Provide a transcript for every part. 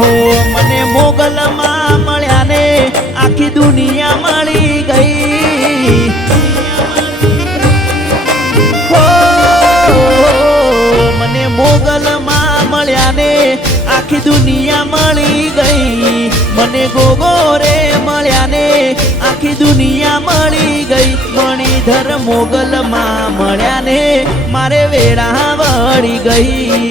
હો, મને મોગલમાં મળ્યા ને આખી દુનિયા મળી ગઈ. હો, મને મોગલમાં મળ્યા ને આખી દુનિયા મળી ગઈ. મને ગોગોરે મળ્યા ને આખી દુનિયા મળી ગઈ. મણિધર મોગલમાં મળ્યા ને મારે વેળા વળી ગઈ.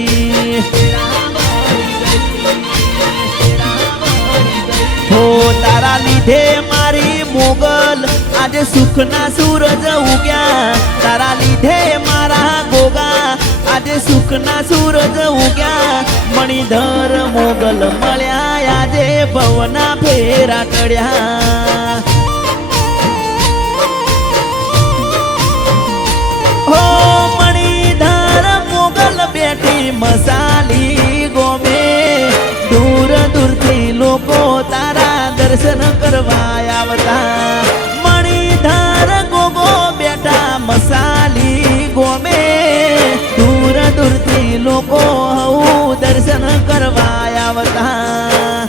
લીધે મારી મોગલ આજે સુખના સૂરજ ઉગ્યા તારા લીધે મારા ગોગા આજે સુખના સૂરજ ઉગ્યા મણિધર મોગલ મળ્યા આજે ભવના ફેરા ટળ્યા હો મણિધર મોગલ બેઠી મસાલી ગોમે દૂર દૂરથી લોકો તારા દર્શન કરવા આવતા. મણિધર ગોગો બેટા મસાલી ગોમે. દૂર દૂરથી લોકો હું દર્શન કરવા આવતા.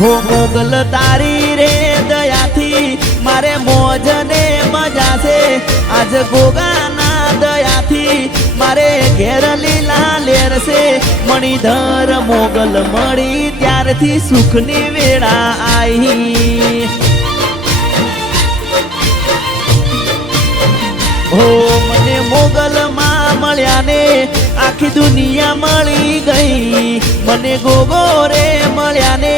હો મોગલ તારી રે દયાથી મારે મોજને મજા છે. આજ ગોગાના દયાથી મારે ઘેર લીલા લેર છે. મણિધર મોગલ મળી ત્યારથી સુખની વેળા આવી હો, મને મોગલમાં મળ્યા ને આખી દુનિયા મળી ગઈ. મને ગોગો રે મળ્યા ને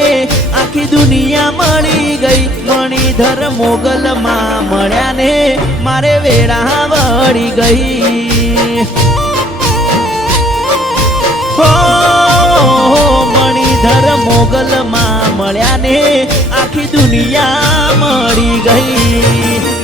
આખી દુનિયા મળી ગઈ. મણિધર મોગલમાં મળ્યા ને મારે વેળા વળી ગઈ. મણિધર મોગલમાં મળ્યા ને આખી દુનિયા મળી ગઈ.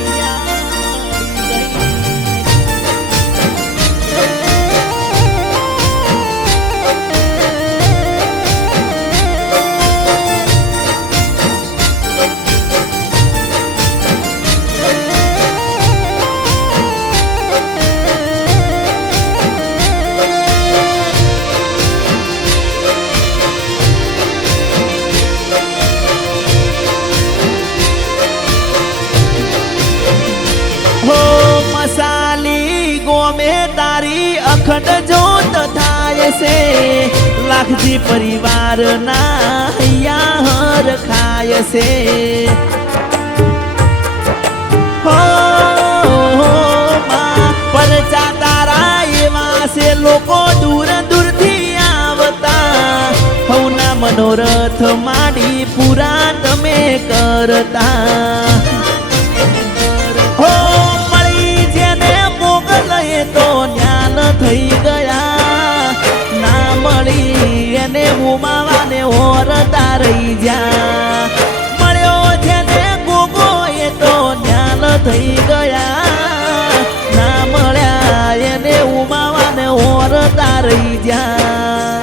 છે લાખજી પરિવાર ના હૈયા ખાય છે. પરચા લોકો દૂર દૂરથી આવતા. હવના મનોરથ માડી પૂરા તમે કરતા. ઓરતા જા મળ્યો જેને ગોગો, એ તો જ્ઞાન થઈ ગયા. ના મળ્યા, એને ઉમાવાને ઓરતા રહી જા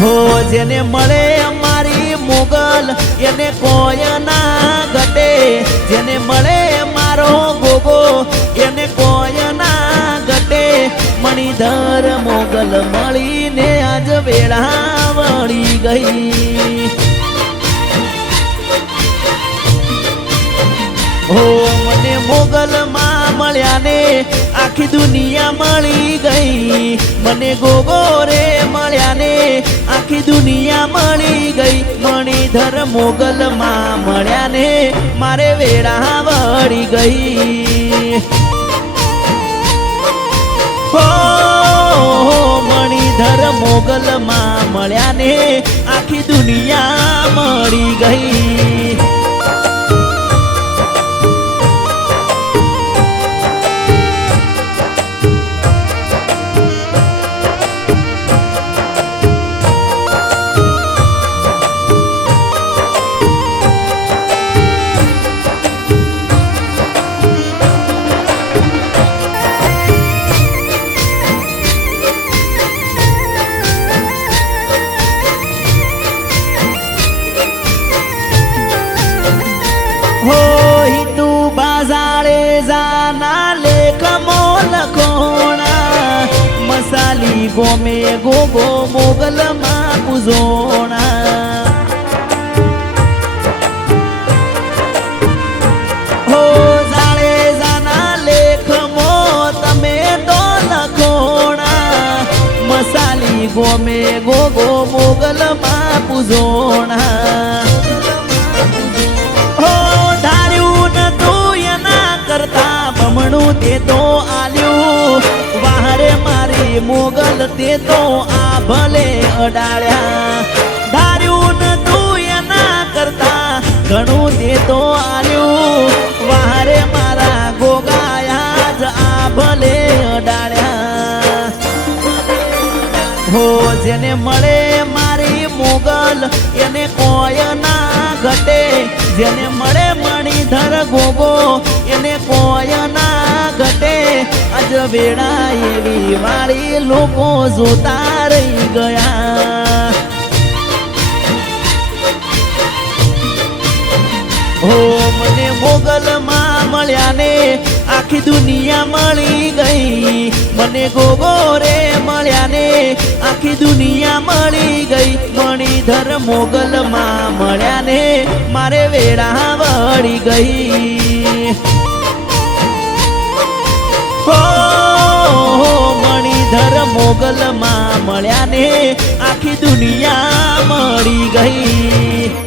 હો, જેને મળે અમારી મુગલ, એને કોઈ ના ઘટે. જેને મળે મારો ગોગો, એને કોઈ ના ઘટે. મણિધર મોગલ મળીને આજ વેળા ગઈ હો મને મળ્યા ને આખી દુનિયા મળી ગઈ. મને ગોગોરે મળ્યા ને આખી દુનિયા મળી ગઈ. મણિધર મોગલમાં મળ્યા ને મારે વેળા વળી ગઈ. હો મણિધર મોગલમાં મળ્યા ને આખી દુનિયા મળી ગઈ. કાળે જાના લેખમો લખોણા મસાલી ગોમે ગોગો મોગલમાં પૂજોણા ગોમે ગોગો મોગલમાં પૂજોણા તે તો આ ભલે અડાળ્યા. ધાર્યું તું એના કરતા. ઘણું તે તો આલ્યું. વાહરે મારા ગોગાયા જ આ ભલે અડાળ્યા. હો, જેને મળે મારી મોગલ, એને કોય ના ઘટે. જેને મળે મણીધર ગોગો, એને કોય ના ઘટે. વેળા એવી વાળી લોકો જોતા રહી ગયા. હો, મને મોગલમાં મળ્યા ને આખી દુનિયા મળી ગઈ. મને ગોગોરે મળ્યા ને આખી દુનિયા મળી ગઈ. મણિધર મોગલમાં મળ્યા ને મારે વેળા વળી ગઈ. હો મણિધર મોગલમાં મળ્યા ને આખી દુનિયા મળી ગઈ.